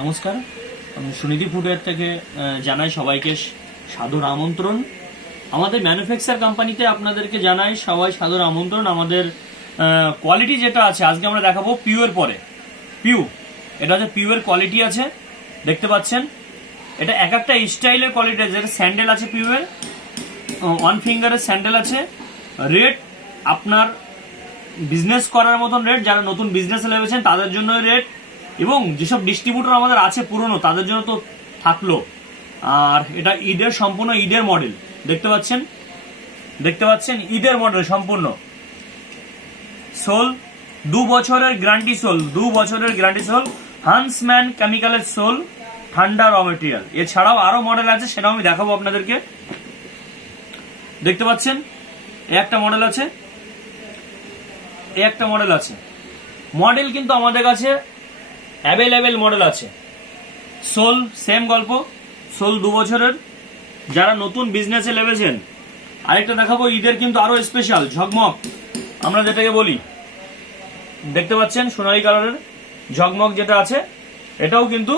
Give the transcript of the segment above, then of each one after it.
নমস্কার, আমি সুনিধি ফুটওয়্যার থেকে জানাই সবাইকে সাদর আমন্ত্রণ। আমাদের ম্যানুফ্যাকচার কোম্পানিতে আপনাদেরকে জানাই সবাই সাদর আমন্ত্রণ। আমাদের কোয়ালিটি যেটা আছে আজকে আমরা দেখাবো পিউয়ের পরে পিউ। এটা হচ্ছে পিউয়ের কোয়ালিটি আছে, দেখতে পাচ্ছেন। এটা এক একটা স্টাইলের কোয়ালিটি আছে। যেটা স্যান্ডেল আছে পিউয়ের, ওয়ান ফিঙ্গারের স্যান্ডেল আছে। রেট আপনার বিজনেস করার মতন রেট, যারা নতুন বিজনেসে লেগেছেন তাদের জন্য রেট, এবং যেসব ডিস্ট্রিবিউটর আমাদের আছে পুরনো তাদের জন্য তো থাকলো। আর এটা ঈদের সম্পূর্ণ ঈদের মডেল, দেখতে পাচ্ছেন ঈদের মডেল সম্পূর্ণ। সোল 2 বছরের গ্যারান্টি, সোল হান্সম্যান কেমিক্যালের সোল, ঠান্ডা র মেটেরিয়াল। এছাড়াও আরো মডেল আছে, সেটাও আমি দেখাবো আপনাদেরকে। দেখতে পাচ্ছেন একটা মডেল আছে, মডেল কিন্তু আমাদের কাছে অ্যাভেলেবেল মডেল আছে। সোল সেম গল্প, সোল 2 বছরের, যারা নতুন বিজনেসে লেগেছেন। আরেকটা দেখাবো ঈদের কিন্তু আরো স্পেশাল ঝকমক, আমরা যেটাকে বলি, দেখতে পাচ্ছেন সোনালী কালারের ঝকমক যেটা আছে। এটাও কিন্তু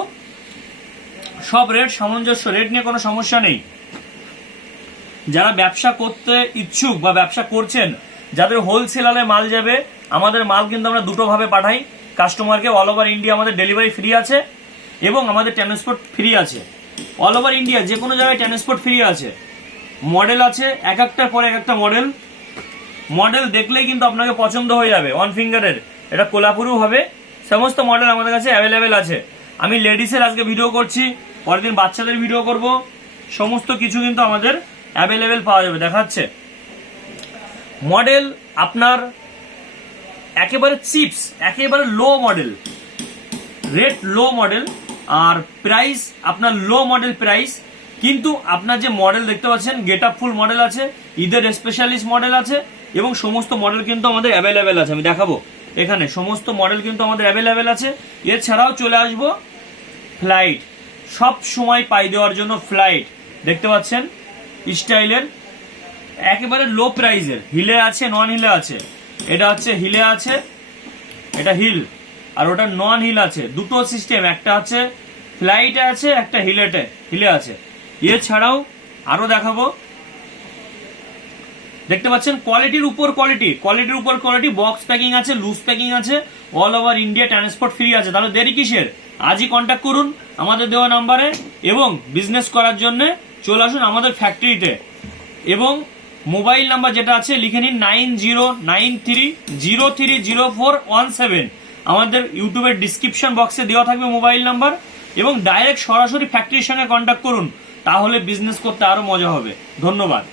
সব রেট সামঞ্জস্য, রেট নিয়ে কোনো সমস্যা নেই। যারা ব্যবসা করতে ইচ্ছুক বা ব্যবসা করছেন, যাদের হোলসেলারে মাল যাবে, আমাদের মাল কিন্তু আমরা দুটো ভাবে পাঠাই কাস্টমারকে। অল ওভার ইন্ডিয়া আমাদের ডেলিভারি ফ্রি আছে এবং আমাদের ট্রান্সপোর্ট ফ্রি আছে। অল ওভার ইন্ডিয়া যে কোনো জায়গায় ট্রান্সপোর্ট ফ্রি আছে। মডেল আছে এক একটার পরে এক একটা মডেল দেখলেই কিন্তু আপনাকে পছন্দ হয়ে যাবে। ওয়ান ফিঙ্গারের এটা কোলাপুরও হবে। সমস্ত মডেল আমাদের কাছে অ্যাভেলেবেল আছে। আমি লেডিসের আজকে ভিডিও করছি, পরের দিন বাচ্চাদের ভিডিও করব। সমস্ত কিছু কিন্তু আমাদের অ্যাভেলেবেল পাওয়া যাবে। দেখাচ্ছে মডেল আপনার একেবারে চিপস, একেবারে লো মডেল, রেট লো মডেল, আর প্রাইস আপনার লো মডেল প্রাইস। কিন্তু আপনার যে মডেল দেখতে পাচ্ছেন গেট আপ ফুল মডেল আছে, ঈদের স্পেশালিস্ট মডেল আছে, এবং সমস্ত মডেল কিন্তু আমাদের অ্যাভেলেবেল আছে। আমি দেখাবো এখানে সমস্ত মডেল কিন্তু আমাদের অ্যাভেলেবেল আছে। এছাড়াও চলে আসবো ফ্লাইট, সব সময় পাই দেওয়ার জন্য ফ্লাইট, দেখতে পাচ্ছেন স্টাইলের একেবারে লো প্রাইসের। হিলে আছে, নন হিলে আছে। এটা হচ্ছে হিলে আছে, এটা হিল, আর ওটা নন হিল আছে। দুটো সিস্টেম, একটা হচ্ছে ফ্লাইটে আছে, একটা হিলে আছে। এছাড়াও আরো দেখাবো, দেখতে পাচ্ছেন কোয়ালিটির উপর কোয়ালিটি, বক্স প্যাকিং আছে, লুজ প্যাকিং আছে, all over India transport free আছে। তাহলে দেরি কিসের? আজই কন্ট্যাক্ট করুন আমাদের দেওয়া নাম্বারে, এবং বিজনেস করার জন্য চলে আসুন আমাদের ফ্যাক্টরিতে। এবং মোবাইল নাম্বার যেটা আছে লিখে নিন 9093030417। আমাদের ইউটিউবের ডিসক্রিপশন বক্সে দেওয়া থাকবে মোবাইল নাম্বার, এবং ডাইরেক্ট সরাসরি ফ্যাক্টরির সঙ্গে কন্ট্যাক্ট করুন, তাহলে বিজনেস করতে আরো মজা হবে। ধন্যবাদ।